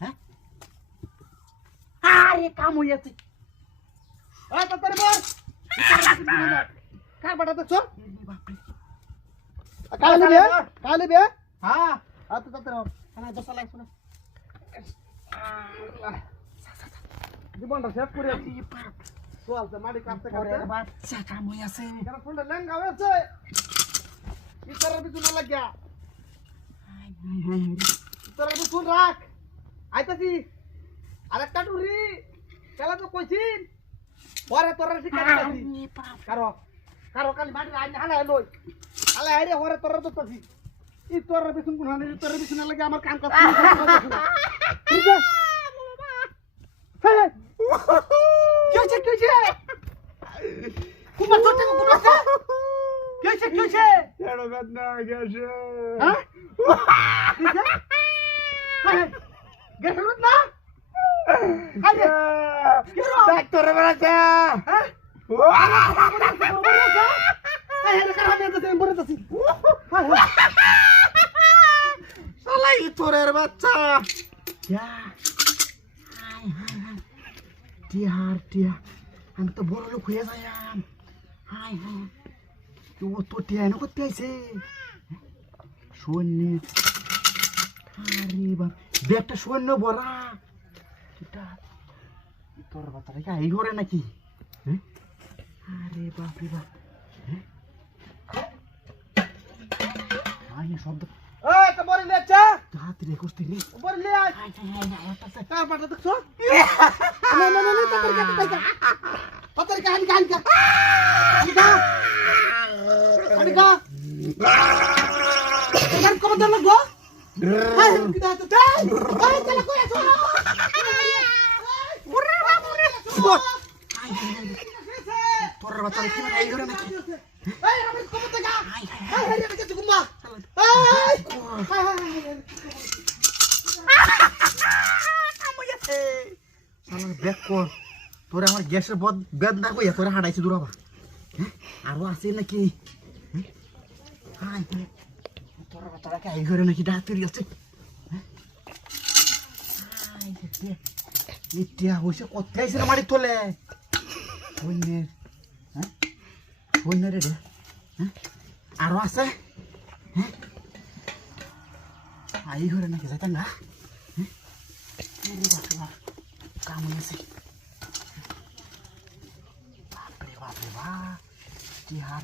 হ্যাঁ আরে কাম হইয়াছে তাড়াতাড়ি বল কার বাটা দেখছো কালে বে হ্যাঁ আচ্ছা তাড়াতাড়ি বল না দশা লাগছে না জীবনটা শেষ করে আছি চলতে মাটি কাটতে কাটতে বাচ্চা কাম হইয়াছে কেন ফোনটা লেঙ্গা হয়েছে ইতারের পিছনে লাগিয়া ইতারের পিছন রাখ আইতাছি আরেকটা টুরি খেলা তো কইছিন পরে তোরা শিখাইতাছি কারো কারো কালি মাটি আইনে হালাই লই হালাই আইরে পরে তোরা দতাছি ই তোরের পিছন কোন হানি তোরের পিছনে লাগে আমার কাম করতে ঠিক আছে হ্যাঁ কিছে কুমার তোতে কুমার কিছে এড়ো বেদনা গেছে হ্যাঁ কিছে হ্যাঁ গেছে না আরে কেরো ডাক্তার বলাছে হ্যাঁ আরে কারা দিতে বলতেছি শালা ই তোরের বাচ্চা যা হাই হাই হাই টিয়া আমি তো বড় লোক হয়ে যাইম হাই হাই তো তো টিয়া না করতে আইছে সৈন্য আরে বাপ ব্যাগটা সৈন্য ভরা এটা তোর বাচ্চাটা কি এই ঘরে নাকি আরে বাপ রে বাপ শব্দ তো বড় লেচা হাত রে কষ্ট নি বড় লে আয় কার পাটা দেখছো না তাড়াতাড়ি কান কান কম দল গো হাই কি দাও তো হাই চলো কই আছো ওরে বাপ রে তোর বাচ্চা কি মানে এই ঘরে নাকি এই আমি কম দেখা হাই রে কিছু কুম্বা এই ব্যাক কর তোরে আমার গ্যাসের বেদ না কইয়া তোরে হাঁটাইছি দূরাবা আরো আছে নাকি তোর বাচ্চাটাকে এই ঘরে নাকি ডাক্তারি আছে নিত্যা হয়েছে কোথায় ছিল মাটি তোলে সৈন্যের হ্যাঁ সৈন্যের রে হ্যাঁ আরো আছে হ্যাঁ এই ঘরে নাকি যাইতাম না কাম হয়েছে বাপরে বাপ টিহার